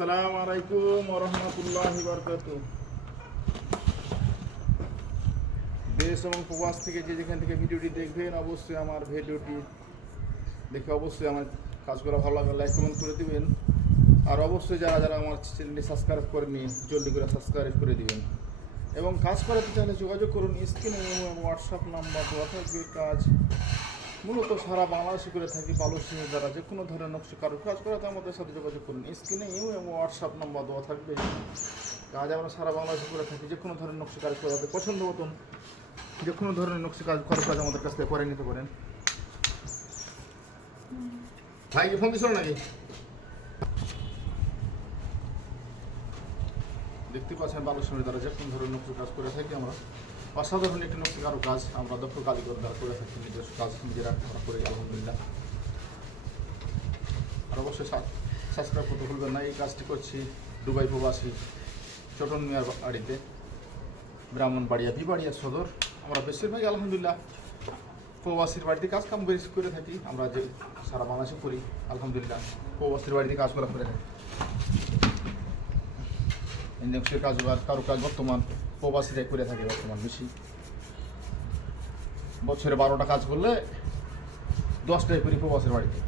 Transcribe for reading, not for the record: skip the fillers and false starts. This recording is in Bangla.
আসসালামু আলাইকুম ওয়া রাহমাতুল্লাহি ওয়া বারাকাতুহু। দেশ এবং প্রবাস থেকে যেখান থেকে ভিডিওটি দেখবেন অবশ্যই আমার ভিডিওটি দেখে অবশ্যই আমার কাজগুলো ভালো লাগলে লাইক কমেন্ট করে দিবেন। আর অবশ্যই যারা যারা আমার চ্যানেলটি সাবস্ক্রাইব করেনি জলদি করে সাবস্ক্রাইব করে দিবেন এবং কাজ করাতে চাইলে যোগাযোগ করুন। স্ক্রিনে এবং হোয়াটসঅ্যাপ নাম্বার দেওয়া থাকবে। কাজ মূলত সারা বাংলাদেশে করে থাকি। পালসিংয়ের দ্বারা যে কোনো ধরনের নকশি কারুর কাজ করাতে আমাদের সাথে যোগাযোগ করুন। স্ক্রিনে এবং হোয়াটসঅ্যাপ নাম্বার দেওয়া থাকবে। কাজ আমরা সারা বাংলাদেশে করে থাকি। যে কোনো ধরনের নকশি কাজ করাতে পছন্দ মতন যে কোনো ধরনের নকশি কাজ করার কাজ আমাদের কাছ থেকে করে নিতে পারেন। ভাই কি ফোন দিছিল নাকি? দেখতে পাচ্ছেন পালসিংয়ের দ্বারা যে কোনো ধরনের নকশি কাজ করে থাকি আমরা। অসাধারণ একটি নকশি কারো কাজ আমরা দক্ষ কারিগর দ্বারা করে থাকি। নিজস্ব কাজ নিজেরা আমরা করি আলহামদুলিল্লাহ। আর অবশ্যই সাবস্ক্রাইব করতে ভুলবেন না। এই কাজটি করছি দুবাই প্রবাসী ছোটন মিয়ার বাড়িতে, ব্রাহ্মণবাড়িয়া বিবাড়িয়া সদর। আমরা বেশিরভাগই আলহামদুলিল্লাহ প্রবাসীর বাড়িতে কাজ কাম বেশি করে থাকি। আমরা যে সারা বাংলাদেশে করি আলহামদুলিল্লাহ প্রবাসীর বাড়িতে কাজ করা করে থাকি। ইন্ডাস্ট্রির কাজ আর কারো কাজ বর্তমান প্রবাসীরাই করে থাকে বর্তমান বেশি। বছরে 12টা কাজ করলে 10টাই করি প্রবাসীর বাড়িতে।